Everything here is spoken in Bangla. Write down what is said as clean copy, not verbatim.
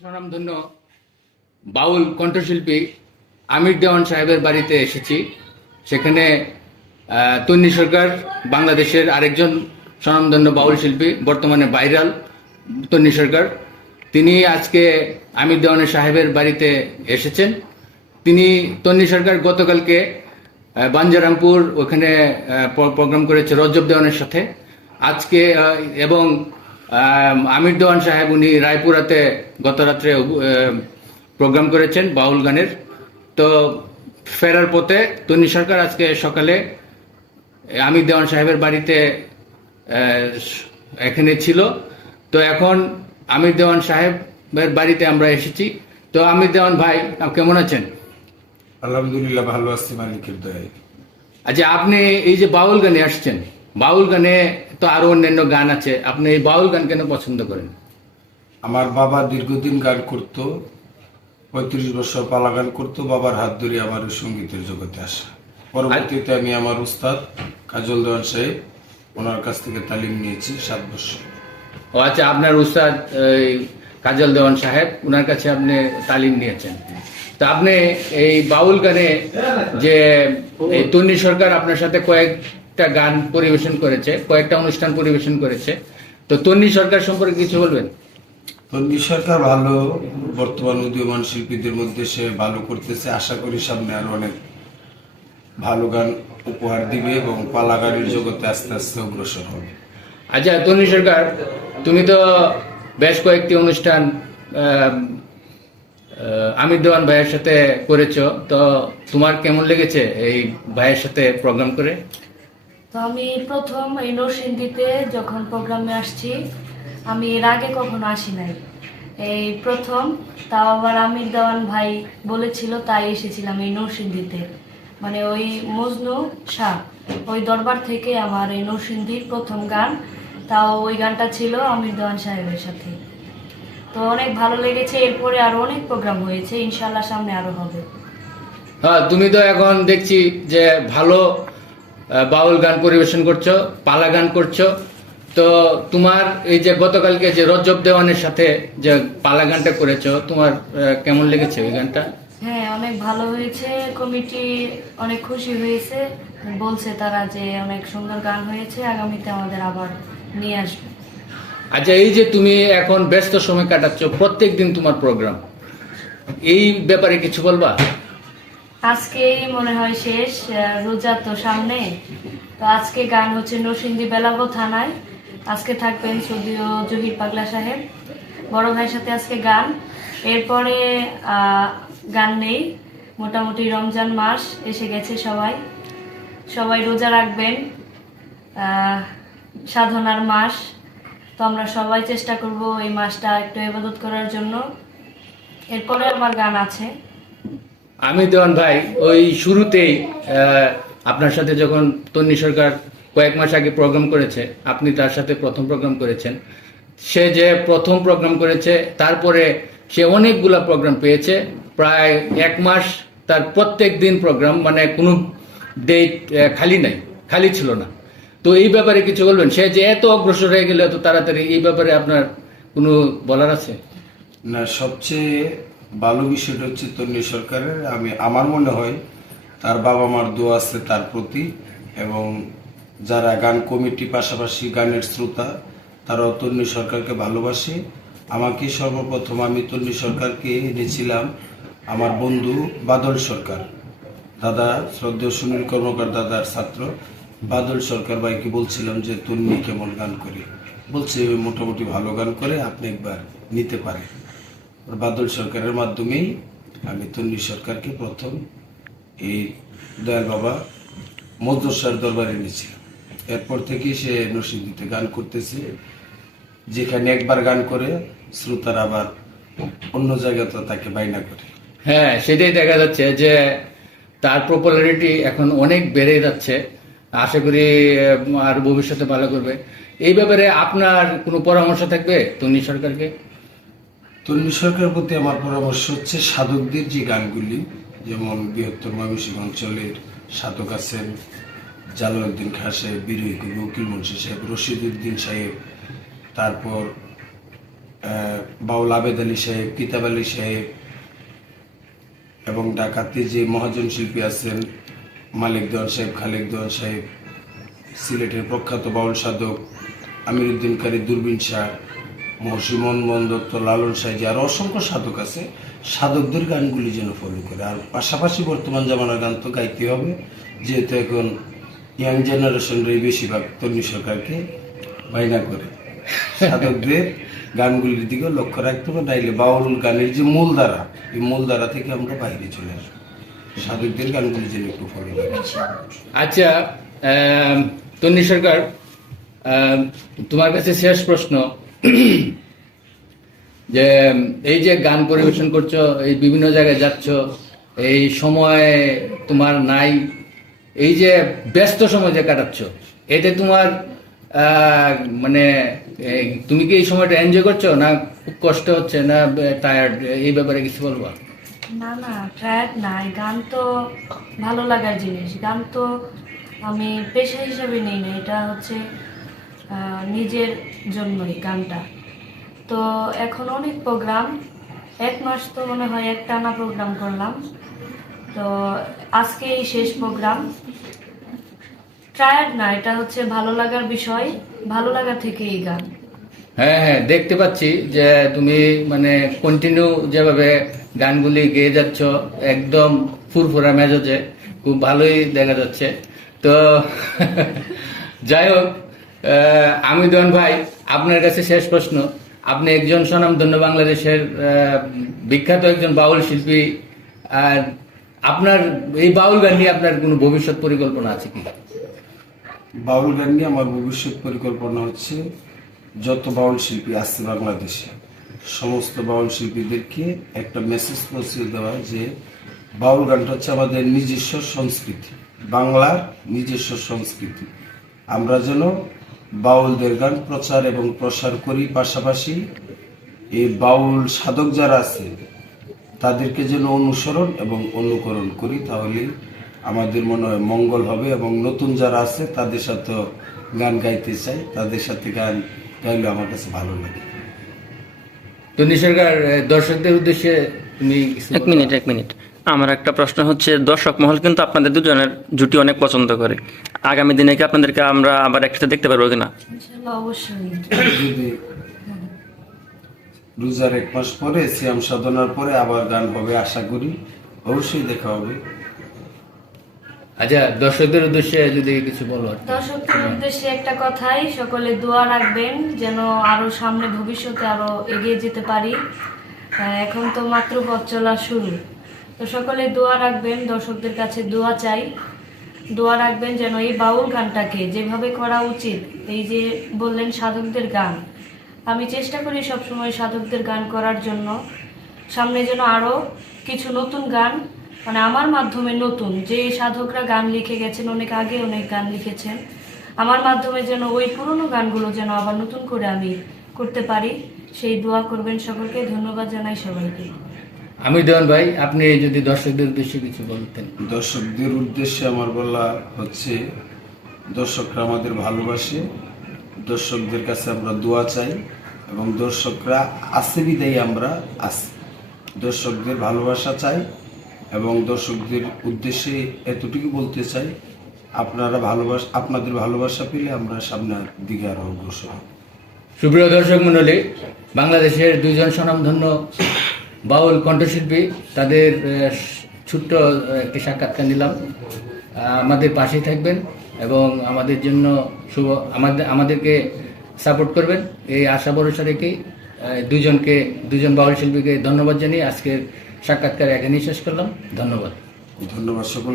স্বনামধন্য বাউল কণ্ঠশিল্পী আমির দেওয়ান সাহেবের বাড়িতে এসেছি। সেখানে তন্নি সরকার বাংলাদেশের আরেকজন স্বনামধন্য বাউল শিল্পী, বর্তমানে ভাইরাল তন্নি সরকার, তিনি আজকে আমির দেওয়ানের সাহেবের বাড়িতে এসেছেন। তন্নি সরকার গতকালকে বাঞ্জারামপুর ওখানে প্রোগ্রাম করেছে রজব দেওয়ানের সাথে। আজকে এবং আমির দেওয়ান সাহেব উনি রায়পুরাতে গত রাত্রে প্রোগ্রাম করেছেন বাউল গানের। তো ফেরার পথে তন্নি সরকার আজকে সকালে আমির দেওয়ান সাহেবের বাড়িতে এখানে ছিল। তো এখন আমির দেওয়ান সাহেবের বাড়িতে আমরা এসেছি। তো আমির দেওয়ান ভাই, কেমন আছেন? আলহামদুলিল্লাহ, ভালো আছি মালিকের দয়ায়। আচ্ছা, আপনি এই যে বাউল গানে আসছেন, বাউল গানে তো আরো অন্যান্য গান আছে, আপনি এই বাউল গান কেন পছন্দ করেন? আমার বাবা দীর্ঘদিন গান করতো, 35 বছর পালা গান করতো। বাবার হাত ধরে আমার সঙ্গীতের জগতে আসা। পরবর্তীতে আমি আমার উস্তাদ কাজল দেওয়ান সাহেব, ওনার কাছ থেকে তালিম নিয়েছি 7 বছর। ও আচ্ছা, আপনার উস্তাদ কাজল দেওয়ান সাহেব, ওনার কাছে আপনি তালিম নিয়েছেন। তো আপনি এই বাউল গানে যে এই তন্নি সরকার আপনার সাথে কয়েকটা গান পরিবেশন করেছে, কয়েকটা অনুষ্ঠান পরিবেশন করেছে, তো তন্নি সরকার সম্পর্কে কিছু বলবেন? তন্নি সরকার ভালো, বর্তমান উদীয়মান শিল্পীদের মধ্যে সে ভালো করতেছে। আশা করি সামনে আরো অনেক ভালো গান উপহার দিবে এবং পালা গানের জগতে আস্তে আস্তে অগ্রসর হবে। আচ্ছা তন্নি সরকার, তুমি তো বেশ কয়েকটি অনুষ্ঠান আমির দেওয়ান ভাইয়ের সাথে করেছো, তো তোমার কেমন লেগেছে এই ভাইয়ের সাথে প্রোগ্রাম করে? তো আমি প্রথম এই নরসিংদীতে যখন প্রোগ্রামে আসছি, আমি এর আগে কখনো আসি নাই, এই প্রথম। তাও আবার আমির দেওয়ান ভাই বলেছিল তাই এসেছিলাম এই নরসিংদীতে, মানে ওই মজনু শাহ ওই দরবার থেকে আমার এই নরসিংদীর প্রথম গান। তাও ওই গানটা ছিল আমির দেওয়ান সাহেবের সাথে। তো অনেক ভালো লেগেছে। এরপরে আরো অনেক প্রোগ্রাম হয়েছে, ইনশাল্লাহ সামনে আরো হবে। হ্যাঁ, তুমি তো এখন দেখছি যে ভালো বাউল গান পরিবেশন করছো, পালা গান করছো। তো তোমার এই যে গতকালকে যে রজব দেওয়ানের সাথে যে পালা গানটা করেছো, তোমার কেমন লেগেছে ওই গানটা? হ্যাঁ, অনেক ভালো হয়েছে। কমিটি অনেক খুশি হয়েছে, বলছে তারা যে অনেক সুন্দর গান হয়েছে, আগামীতে আমাদের আবার নিয়ে আসবে। আচ্ছা, এই যে তুমি এখন ব্যস্ত সময় কাটাচ্ছ, প্রত্যেক দিন তোমার প্রোগ্রাম, এই ব্যাপারে কিছু বলবা? আজকেই মনে হয় শেষ, রোজা তো সামনে। তো আজকে গান হচ্ছে নরসিংদী বেলাবো থানায়। আজকে থাকবেন যদিও জহির পাগলা সাহেব, বড় ভাইয়ের সাথে আজকে গান। এরপরে গান নেই। মোটামুটি রমজান মাস এসে গেছে, সবাই সবাই রোজা রাখবেন, সাধনার মাস। তো আমরা সবাই চেষ্টা করব এই মাসটা একটু ইবাদত করার জন্য। এরপরে আমার গান আছে। আমি দেওয়ান ভাই, ওই শুরুতেই আপনার সাথে যখন তন্নি সরকার কয়েক মাস আগে প্রোগ্রাম করেছে, আপনি তার সাথে প্রথম প্রোগ্রাম করেছেন। সে যে প্রথম প্রোগ্রাম করেছে, তারপরে সে অনেকগুলা প্রোগ্রাম পেয়েছে, প্রায় 1 মাস তার প্রত্যেক দিন প্রোগ্রাম, মানে কোনো ডেট খালি ছিল না। তো এই ব্যাপারে কিছু বলবেন? সে যে এত অগ্রসর হয়ে গেল এত তাড়াতাড়ি, এই ব্যাপারে আপনার কোনো বলার আছে? না, সবচেয়ে ভালো বিষয়টা হচ্ছে তন্নি সরকারের, আমার মনে হয় তার বাবা মার দোয়া আছে তার প্রতি, এবং যারা গান কমিটি পাশাপাশি গানের শ্রোতা তারাও তন্নি সরকারকে ভালোবাসে। আমাকে সর্বপ্রথম আমি তন্নি সরকারকে এনেছিলাম আমার বন্ধু বাদল সরকার, দাদা শ্রদ্ধেয় সুনীল কর্মকার দাদার ছাত্র বাদল সরকার ভাইকে বলছিলাম যে তন্নি কেমন গান করে, বলছে মোটামুটি ভালো গান করে, আপনি একবার নিতে পারেন। বাদল সরকারের মাধ্যমেই আমি তন্নি সরকারকে প্রথম এই দয়াল বাবা মজদুর দরবারে এনেছিলাম। এরপর থেকে সে নরসিংদীতে গান করতেছে, যেখানে একবার গান করে শ্রোতারা আবার অন্য জায়গাতে তাকে বাইনা করে। হ্যাঁ, সেটাই দেখা যাচ্ছে যে তার পপুলারিটি এখন অনেক বেড়ে যাচ্ছে। আশা করি আর ভবিষ্যতে ভালো করবে। এই ব্যাপারে আপনার কোনো পরামর্শ থাকবে তন্নি সরকারকে? তন্নি সরকারের প্রতি আমার পরামর্শ হচ্ছে সাধকদের যে গানগুলি, যেমন বৃহত্তর ময়মনসিংহ অঞ্চলের সাধক আছেন জালালউদ্দিন খাঁ সাহেব, বিরোহী কবি উকিল মুন্সি সাহেব, রশিদ উদ্দিন সাহেব, তারপর বাউল আবেদ আলী সাহেব, কিতাব আলী সাহেব, এবং ঢাকাতে যে মহাজন শিল্পী আছেন মালিক দেওয়ান সাহেব, খালেক দেওয়ান সাহেব, সিলেটের প্রখ্যাত বাউল সাধক আমির উদ্দিন কারি, দূরবীন শাহ, মহসিমন দত্ত, লালন সাহেব, আরও অসংখ্য সাধক আছে, সাধকদের গানগুলি যেন ফলো করে। আর পাশাপাশি বর্তমান জামানার গান তো গাইতে হবে, যেহেতু এখন ইয়াং জেনারেশনরাই বেশিরভাগ তন্নি সরকারকে বাইনা করে। সাধকদের গানগুলির দিকে লক্ষ্য রাখতে হবে, নাইলে বাউল গানের যে মূল ধারা, এই মূল ধারা থেকে আমরা বাইরে চলে আসবো। সাধকদের গানগুলি যেন একটু ফলো করে। আচ্ছা, তন্নি সরকার, তোমার কাছে শেষ প্রশ্ন, যে এই যে গান পরিবেশন করছো, এই বিভিন্ন জায়গায় যাচ্ছ, এই সময় তোমার নাই, এই যে ব্যস্ত সময় যে কাটাচ্ছ, এতে তোমার মানে তুমি কি এই সময়টা এনজয় করছো, না খুব কষ্ট হচ্ছে, না টায়ার্ড? এই ব্যাপারে কিছু বলবো? না না, ট্র্যাক নাই, গান তো ভালো লাগার জিনিস। গান তো আমি পেশা হিসাবে নেই না, এটা হচ্ছে নিজের জন্যই গানটা। তো এখন অনেক প্রোগ্রাম, 1 মাস তো মনে হয় একটানা প্রোগ্রাম করলাম, তো আজকে এই শেষ প্রোগ্রাম। ট্রায়ার্ড না, এটা হচ্ছে ভালো লাগার বিষয়, ভালো লাগা থেকে এই গান। হ্যাঁ হ্যাঁ, দেখতে পাচ্ছি যে তুমি মানে কন্টিনিউ যেভাবে গানগুলি গেয়ে যাচ্ছ, একদম ফুরফুরা মেজাজে, খুব ভালোই দেখা যাচ্ছে। তো যাই হোক, আমি দেওয়ান ভাই, আপনার কাছে শেষ প্রশ্ন। আপনি একজন স্বনামধন্য বাংলাদেশের বিখ্যাত একজন বাউল শিল্পী, আর আপনার এই বাউল গান নিয়ে আপনার কোনো ভবিষ্যৎ পরিকল্পনা আছে কি? বাউল গান নিয়ে আমার ভবিষ্যৎ পরিকল্পনা হচ্ছে, যত বাউল শিল্পী আছে বাংলাদেশে, সমস্ত বাউল শিল্পীদেরকে একটা মেসেজ পৌঁছে দেওয়া যে বাউল গানটা হচ্ছে আমাদের নিজস্ব সংস্কৃতি, বাংলার নিজস্ব সংস্কৃতি। আমরা যেন বাউলদের গান প্রচার এবং প্রসার করি, পাশাপাশি এই বাউল সাধক যারা আছে তাদেরকে যেন অনুসরণ এবং অনুকরণ করি, তাহলে আমাদের মনে হয় মঙ্গল হবে। এবং নতুন যারা আছে তাদের সাথে গান গাইতে চাই, তাদের সাথে গান গাইলে আমার কাছে ভালো লাগে। তন্নি সরকার, দর্শকদের উদ্দেশ্যে তুমি এক মিনিট, আমার একটা প্রশ্ন হচ্ছে, দর্শক মহল কিন্তু আপনাদের দুজনের জুটি অনেক পছন্দ করে। আগামী দিনে কি আপনাদেরকে আমরা আবার একসাথে দেখতে পারবো কিনা? ইনশাআল্লাহ, অবশ্যই। যদি রোজার 1 মাস পরে, সিয়াম সাধনার পরে আবার গান হবে, আশা করি অবশ্যই দেখা হবে। আচ্ছা, দর্শকদের উদ্দেশ্যে যদি কিছু বলো। দর্শকদের উদ্দেশ্যে একটা কথাই, সকলে দোয়া রাখবেন যেন আরো সামনে ভবিষ্যতে আরো এগিয়ে যেতে পারি। এখন তো মাত্র পথ চলা শুরু, তো সকলে দোয়া রাখবেন, দর্শকদের কাছে দোয়া চাই। দোয়া রাখবেন যেন এই বাউল গানটাকে যেভাবে করা উচিত, এই যে বললেন সাধকদের গান, আমি চেষ্টা করি সবসময় সাধকদের গান করার জন্য। সামনে যেন আরো কিছু নতুন গান, মানে আমার মাধ্যমে নতুন, যে সাধকরা গান লিখে গেছেন, অনেক আগে অনেক গান লিখেছেন, আমার মাধ্যমে যেন ওই পুরনো গানগুলো যেন আবার নতুন করে আমি করতে পারি, সেই দোয়া করবেন সকলকে। ধন্যবাদ জানাই সবাইকে। আমি দেওয়ান ভাই, আপনি যদি দর্শকদের উদ্দেশ্যে কিছু বলতেন। দর্শকদের উদ্দেশ্যে আমার বলা হচ্ছে, দর্শকরা আমাদের ভালোবাসে, দর্শকদের কাছে আমরা দোয়া চাই, এবং দর্শকরা আছে বিদায়ী আমরা আছি। দর্শকদের ভালোবাসা চাই, এবং দর্শকদের উদ্দেশ্যে এতটুকু বলতে চাই, আপনাদের ভালোবাসা পেলে আমরা সামনের দিকে আরো অগ্রসর হব। সুপ্রিয় দর্শক মণ্ডলী, বাংলাদেশের 2 জন স্বনামধন্য বাউল কণ্ঠশিল্পী, তাদের ছোট্ট একটি সাক্ষাৎকার নিলাম। আমাদের পাশেই থাকবেন এবং আমাদের জন্য আমাদেরকে সাপোর্ট করবেন, এই আশা ভরসা রেখেই 2জন বাউল শিল্পীকে ধন্যবাদ জানিয়ে আজকের সাক্ষাৎকার এখানেই শেষ করলাম। ধন্যবাদ সকল।